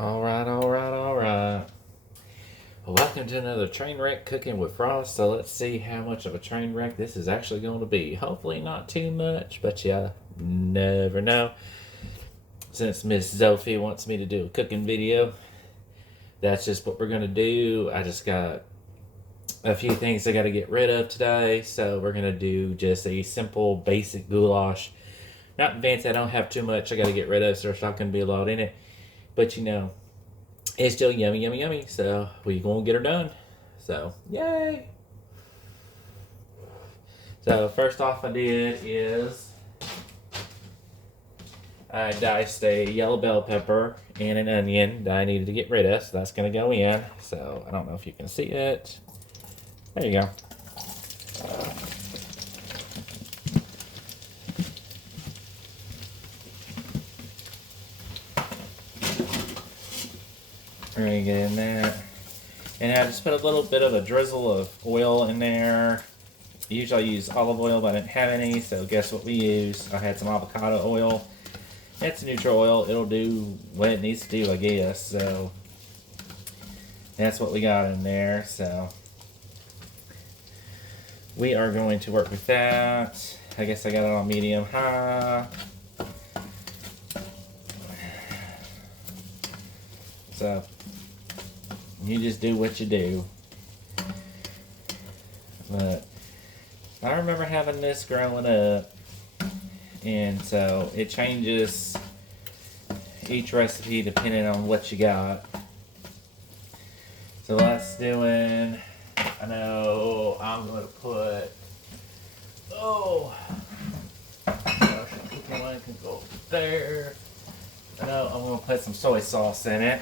Alright. Welcome to another Trainwreck Cooking with Frost. So let's see how much of a train wreck this is actually going to be. Hopefully not too much, but you never know. Since Miss Sophie wants me to do a cooking video, that's just what we're going to do. I just got a few things I got to get rid of today. So we're going to do just a simple, basic goulash. Not fancy, I don't have too much I got to get rid of, so there's not going to be a lot in it. But you know, it's still yummy. So we gonna get her done. So yay! So first off, I did is I diced a yellow bell pepper and an onion that I needed to get rid of. So that's gonna go in. So I don't know if you can see it. There you go. We're gonna get in there. And I just put a little bit of a drizzle of oil in there. Usually I use olive oil, but I didn't have any, so guess what we used? I had some avocado oil. It's neutral oil. It'll do what it needs to do, I guess. So that's what we got in there. So we are going to work with that. I guess I got it on medium high. So you just do what you do. But I remember having this growing up, and so it changes each recipe depending on what you got. So that's doing, I know I'm going to put, cooking one can go there. I know I'm going to put some soy sauce in it.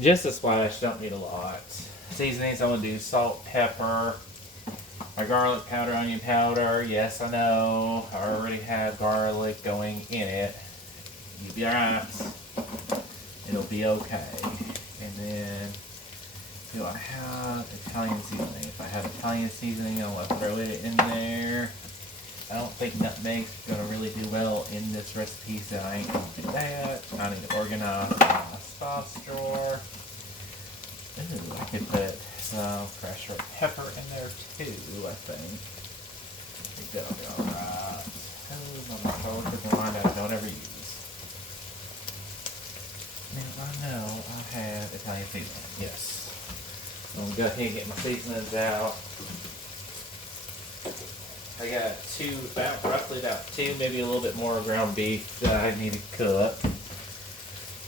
Just a splash, don't need a lot. Seasonings, I'm going to do salt, pepper, my garlic powder, onion powder. Yes, I know, I already have garlic going in it. You'll be alright. It'll be okay. And then, do I have Italian seasoning? If I have Italian seasoning, I'll throw it in there. I don't think nutmeg's going to really do well in this recipe, so I ain't going to do that. I need to organize my sauce drawer. Ooh, I could put some fresh red pepper in there too, I think. I think that'll be alright. Oh, my whole cooking line that I don't ever use. Now, I know I have Italian seasoning, yes. I'm going to go ahead and get my seasonings out. I got roughly about two, maybe a little bit more ground beef that I need to cook.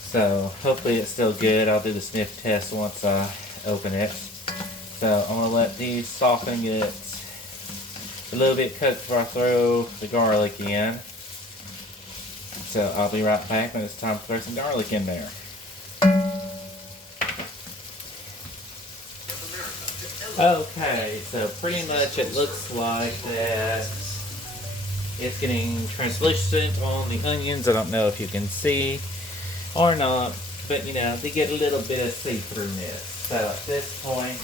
So hopefully it's still good. I'll do the sniff test once I open it. So I'm gonna let these soften, get a little bit cooked before I throw the garlic in. So I'll be right back when it's time to throw some garlic in there. Okay, so pretty much it looks like that it's getting translucent on the onions. I don't know if you can see or not, but you know, they get a little bit of see-throughness. So at this point,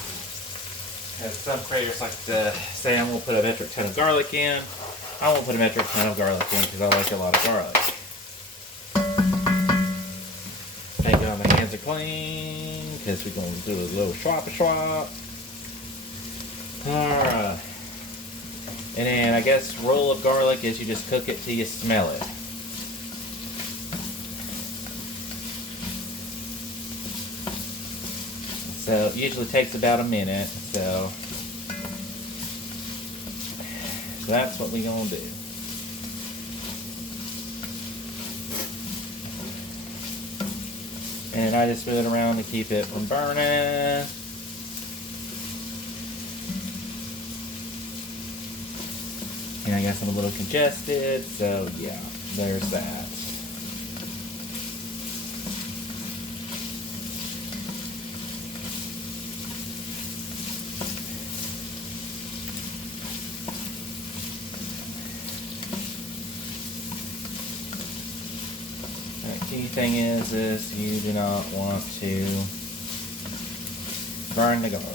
as some creators like to say, I'm going to put a metric ton of garlic in. I won't put a metric ton of garlic in because I like a lot of garlic. Make sure my hands are clean because we're going to do a little swap. Alright. And then I guess rule of garlic is you just cook it till you smell it. So it usually takes about a minute. So that's what we're gonna do. And I just move it around to keep it from burning. And I guess I'm a little congested, so yeah, there's that. The key thing is you do not want to burn the garlic.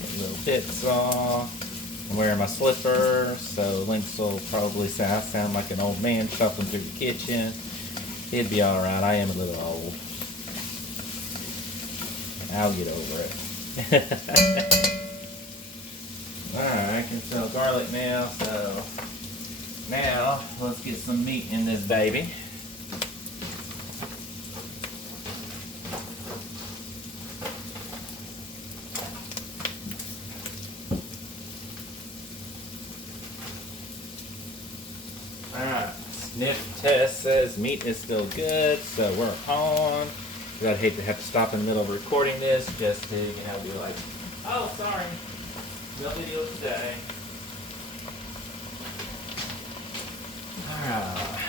Get little bits off. I'm wearing my slippers, so Lynx will probably say I sound like an old man shuffling through the kitchen. He'd be alright. I am a little old. I'll get over it. Alright, I can smell garlic now, so now let's get some meat in this baby. Alright, sniff test says meat is still good, so we're on. I'd hate to have to stop in the middle of recording this just to, be like, oh, sorry, no video today. Alright.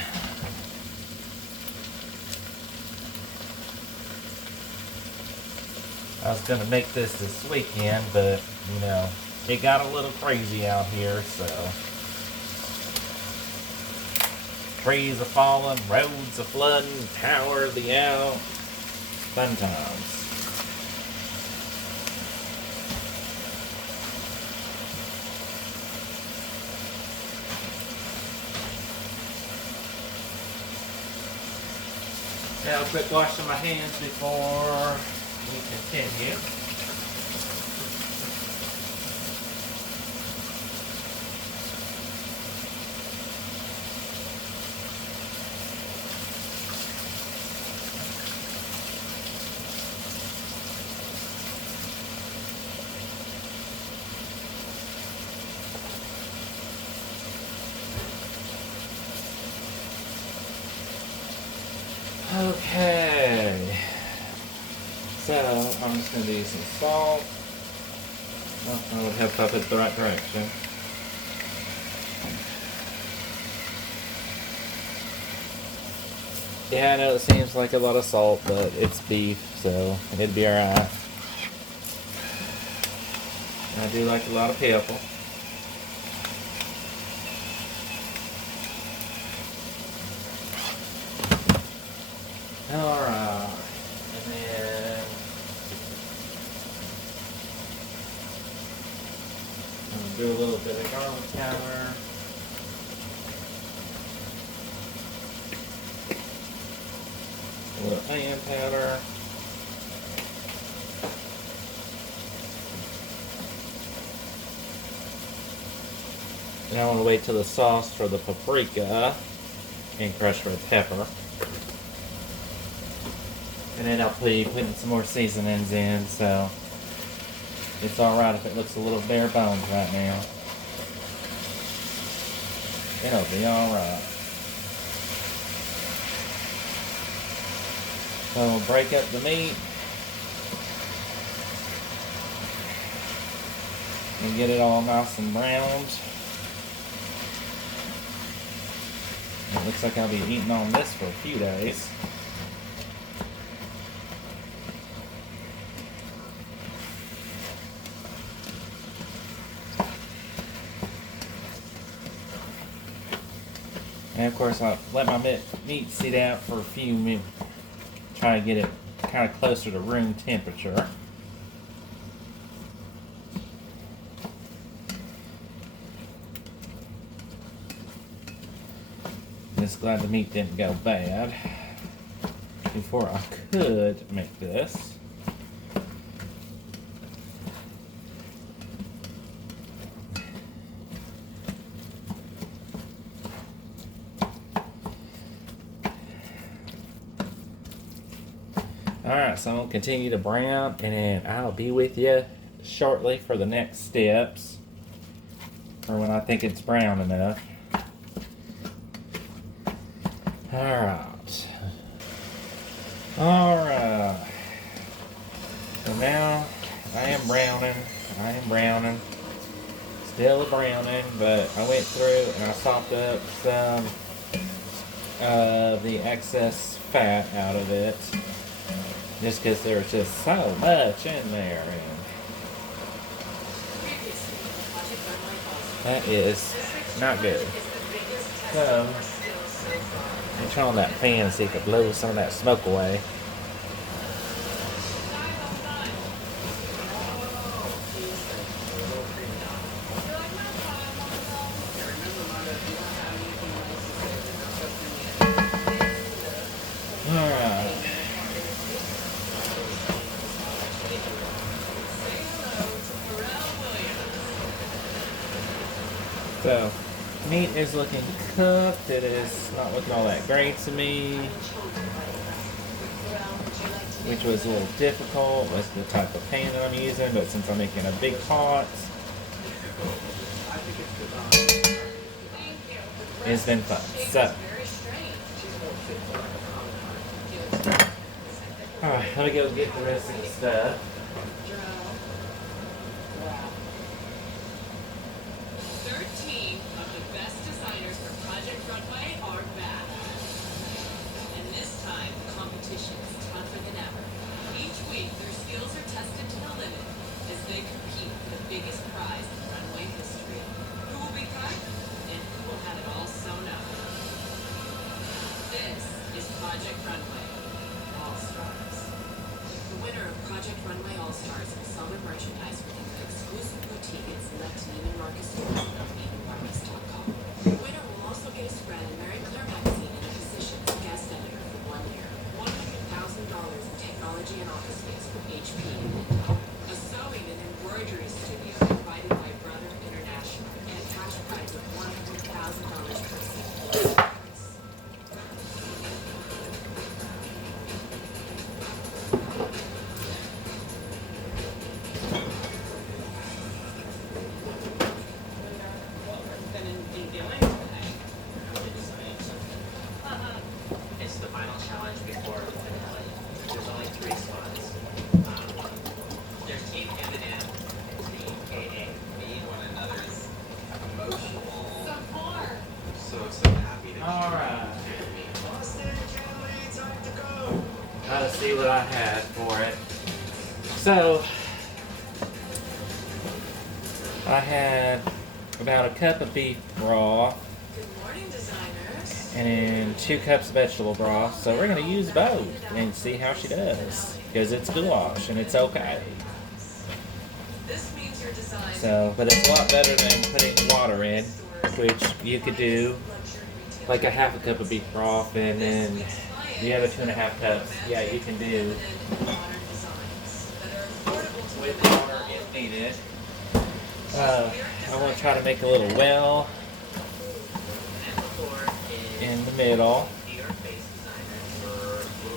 I was gonna make this weekend, but, it got a little crazy out here, so. Trees are falling, roads are flooding, towers are out. Fun times. Now, quick washing my hands before we continue. Okay, so I'm just going to do some salt. Oh, I would have up it the right direction. Yeah, I know it seems like a lot of salt, but it's beef, so it'd be alright. I do like a lot of pepper. Alright, and then I'll do a little bit of garlic powder. A little onion powder. And I want to wait till the sauce for the paprika and crushed red pepper. And then I'll be putting some more seasonings in, so it's alright if it looks a little bare bones right now. It'll be alright. So we'll break up the meat and get it all nice and browned. It looks like I'll be eating on this for a few days. And of course, I'll let my meat sit out for a few minutes. Try to get it kind of closer to room temperature. Just glad the meat didn't go bad before I could make this. Alright, so I'm going to continue to brown, and then I'll be with you shortly for the next steps, or when I think it's brown enough. Alright. Alright. So now, I am browning. Still browning, but I went through and I sopped up some of the excess fat out of it. Just because there's just so much in there, and that is not good. So, I'm turn on that fan and see if it blows some of that smoke away. So, meat is looking cooked. It is not looking all that great to me, which was a little difficult with the type of pan that I'm using, but since I'm making a big pot, it's been fun. So, alright, let me go get the rest of the stuff. 13 of the best designers for Project Runway are back. And this time, the competition is tougher than ever. Each week, their skills are tested to the limit as they compete for the biggest prize in runway history. Who will be picked? And who will have it all sewn up? This is Project Runway All-Stars. The winner of Project Runway All-Stars will sell their merchandise within the exclusive boutique and select Neiman Marcus stores on NeimanMarcus.com. The winner will also get a spread in Marie Claire magazine and a position as guest editor for 1 year. $100,000 in technology and office space from HP. A sewing and embroidery studio provided by Brother International. And a cash prize of $100,000 per seat. It's the final challenge before there's only 3 spots. There's Team M&M and Team AA. Meeting one another's emotional. So happy to Alright. Boston, Kelly, time to go. Gotta see what I had for it. So, I had about a cup of beef broth Good morning, designers. and then 2 cups of vegetable broth. So we're gonna use both and see how she does. Because it's goulash and it's okay. This means your design. So, but it's a lot better than putting water in, which you could do like a half a cup of beef broth and then the other 2.5 cups. Yeah, you can do with water if needed. I want to try to make a little well in the middle,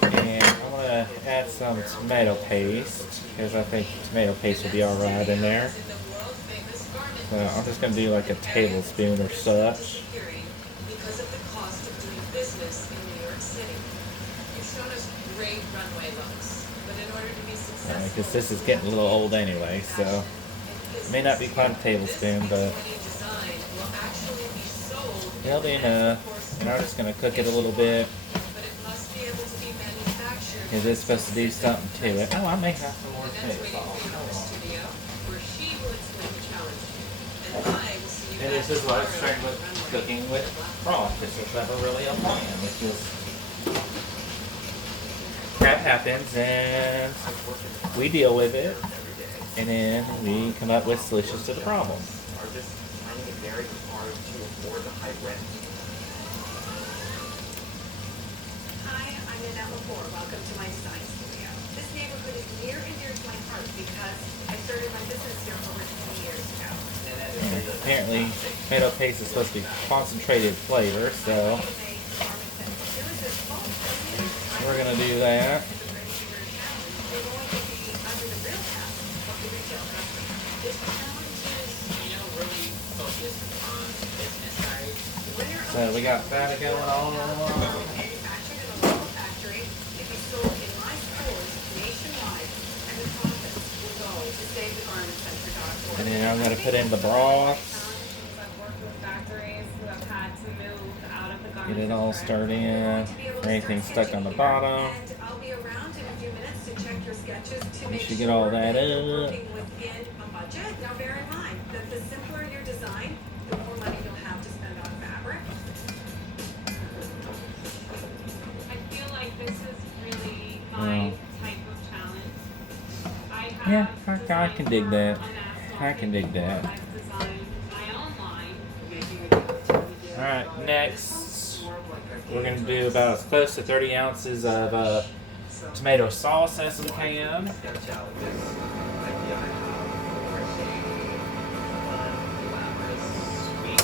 and I want to add some tomato paste because I think tomato paste will be alright in there. So I'm just going to do like a tablespoon or such. Because of the cost of doing business in New York City. You've shown us great runway looks, but in order to be successful, Because this is getting a little old anyway, so it may not be quite a tablespoon, but it'll be enough. And I'm just going to cook it a little bit because it's supposed to do something to it. Oh, I may have some more taste off. And this is what I started with cooking with broth. This was never really a plan. It's just crap happens and we deal with it, and then we come up with solutions to the problem. Are just finding it very hard to afford the high rent. Hi, I'm Nanette Lepore. Welcome to my design studio. This neighborhood is near and dear to my heart because I started my business here over 20 years ago. And apparently, tomato paste is supposed to be concentrated flavor, so we're gonna do that. So we got that going on. And then I'm going to put in the broth. I've worked with factories who have had to move out of the Get it garment all sector. stirred in. Anything stuck on the bottom. And I'll be around in a few minutes to check your sketches to You make should get all sure that you're up. working within a budget. Now bear in mind that the simpler your design, the more money you'll have to spend on fabric. I feel like this is really my Well. type of challenge. I have Yeah, I can dig that. designed an I can dig that. I've designed my own line. Alright, next we're going to do about as close to 30 ounces of tomato sauce as we can. Their challenges. Like the eye, glamorous, sweet.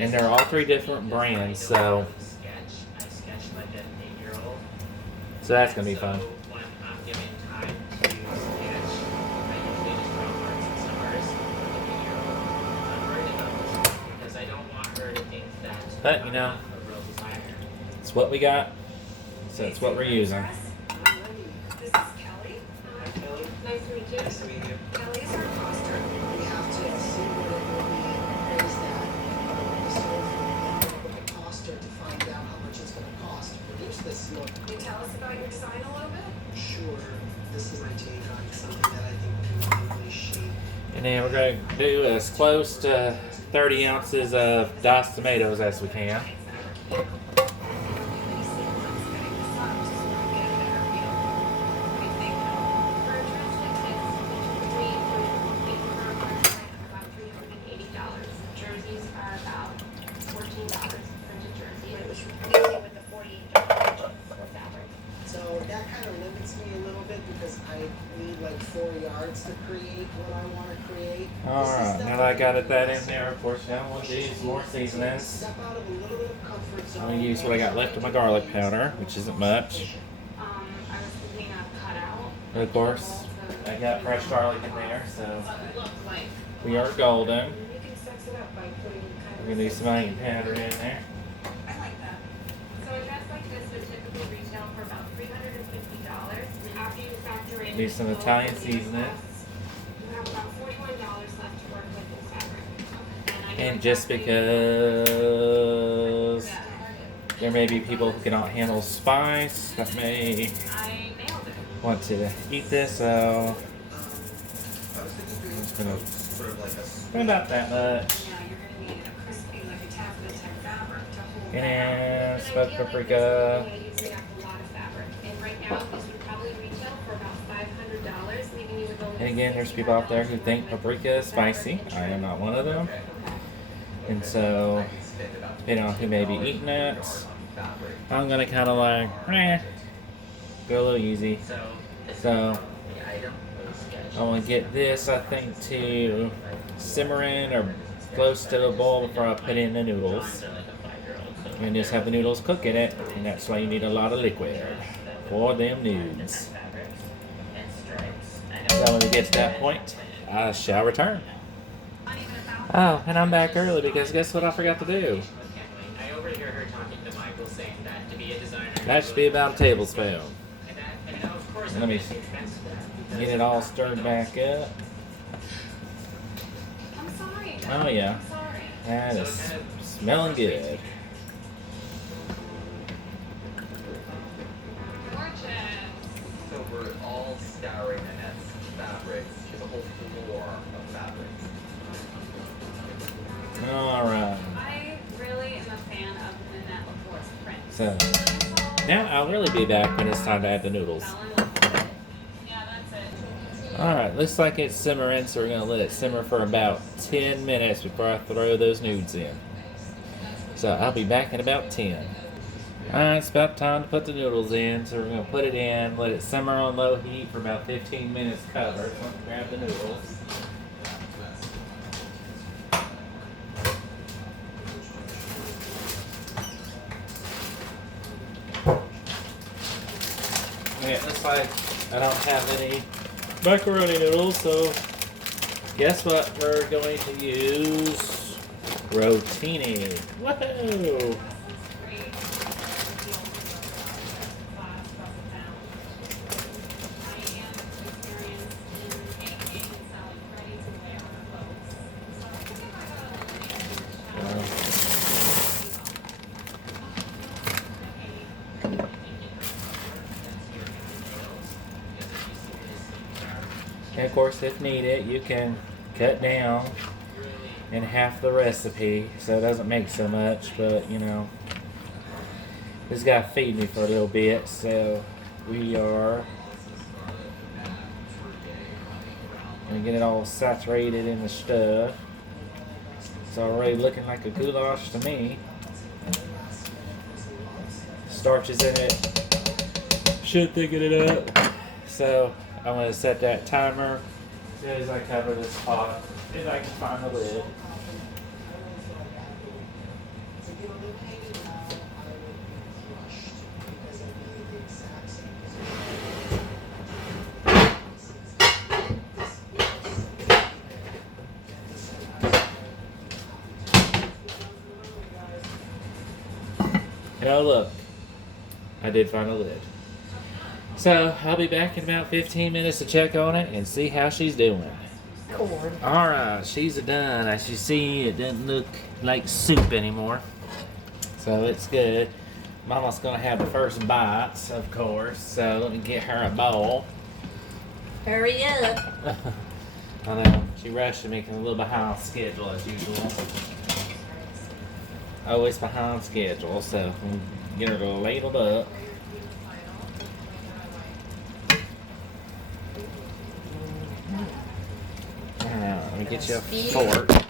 And they're all 3 different brands, so I sketch like an 8-year-old. that's gonna be fun. So when I'm given time to sketch, I usually just draw hearts and stars with an 8-year-old. I'm worried about this because I don't want her to think that But, you know, I'm not a real designer. it's what we got, so it's what we're using. This is Kelly. Hi, Kelly. Nice to meet you. Nice to meet you. Kelly is our coster. We have to see what it will be, raise that, with the coster to find out how much it's gonna cost to produce this look. Can you tell us about your design a little bit? Sure, this is my take on something that I think can really shape. And then we're going to do as close to 30 ounces of diced tomatoes as we can. For a dress like this, between about $380. Jerseys are about $14 printed jersey, which leaves you with the $48 for fabric. So that kind of limits me a little bit because I need like 4 yards to create what I want to create. Alright, now that I got that in there, of course, now I'm going to do some more seasonings. Step out of a little bit of comfort zone. I'm going to use what I got left of my garlic powder, which isn't much. I was thinking of cutout. But of course, I got fresh garlic in there, so Look like. we are golden. You can sex it up by putting kind We're going to do some onion powder in there. I like that. So a dress like this would typically retail for about $350. After you factor in Do some all Italian the seasoning. costs, you have about $41 left to work with in fabric. And I know And just exactly because that. there may be people who cannot handle spice that may I nailed it. want to eat this, so I was I'm just thinking going to sort of like a put about that much. Yeah, you're gonna need a crispy, like a taffeta type fabric to hold that. And An smoked idea like this, paprika. you're using up a lot of fabric. And right now, this would probably retail for about $500, leaving you with only And again, there's people out there who think paprika is spicy. I am not one of them. And so, depending on who may be eating it, I'm going to kind of like, go a little easy. So, The item was sketch. I want to get this, I think, to simmer in or close to a boil before I put in the noodles. They're like a 5-year-old. So And just have the noodles cook in it, and that's why you need a lot of liquid for them nudes. fabric and stripes. I So know. when we get to that point, I shall return. Oh, and I'm back early because guess what I forgot to do? I overhear her talking to Michael saying that to be a designer. That should be about a tablespoon. And that, of course, Let me it makes sense to that. get it all stirred back up. I'm sorry. Oh yeah, I'm sorry. that is smelling good. Gorgeous. So we're all scouring Annette's fabrics. She has a whole floor of fabrics. All right. I really am a fan of Nanette Laporte's print. So now I'll really be back when it's time to add the noodles. Fell in love with it. Yeah, that's it. All right, looks like it's simmering, so we're gonna let it simmer for about 10 minutes before I throw those nudes in. So I'll be back in about 10. Alright, it's about time to put the noodles in, so we're going to put it in, let it simmer on low heat for about 15 minutes covered. So let's grab the noodles. Yeah, it looks like I don't have any macaroni noodles, so guess what we're going to use? Rotini. Woohoo! And of course, if needed, you can cut down in half the recipe so it doesn't make so much, but you know, this guy feed me for a little bit, so we are gonna get it all saturated in the stuff. It's already looking like a goulash to me. Starch is in it, should thicken it up. So I'm gonna set that timer as soon as I cover this pot, if I can find the lid. Oh, look. I did find a lid. So, I'll be back in about 15 minutes to check on it and see how she's doing. Corn. Alright, she's done. As you see, it doesn't look like soup anymore. So, it's good. Mama's going to have the first bites, of course. So, let me get her a bowl. Hurry up. I know, she rushed me because I'm a little behind schedule as usual. Always behind schedule, so I'm get her to ladle up. Alright, let me get you a fork.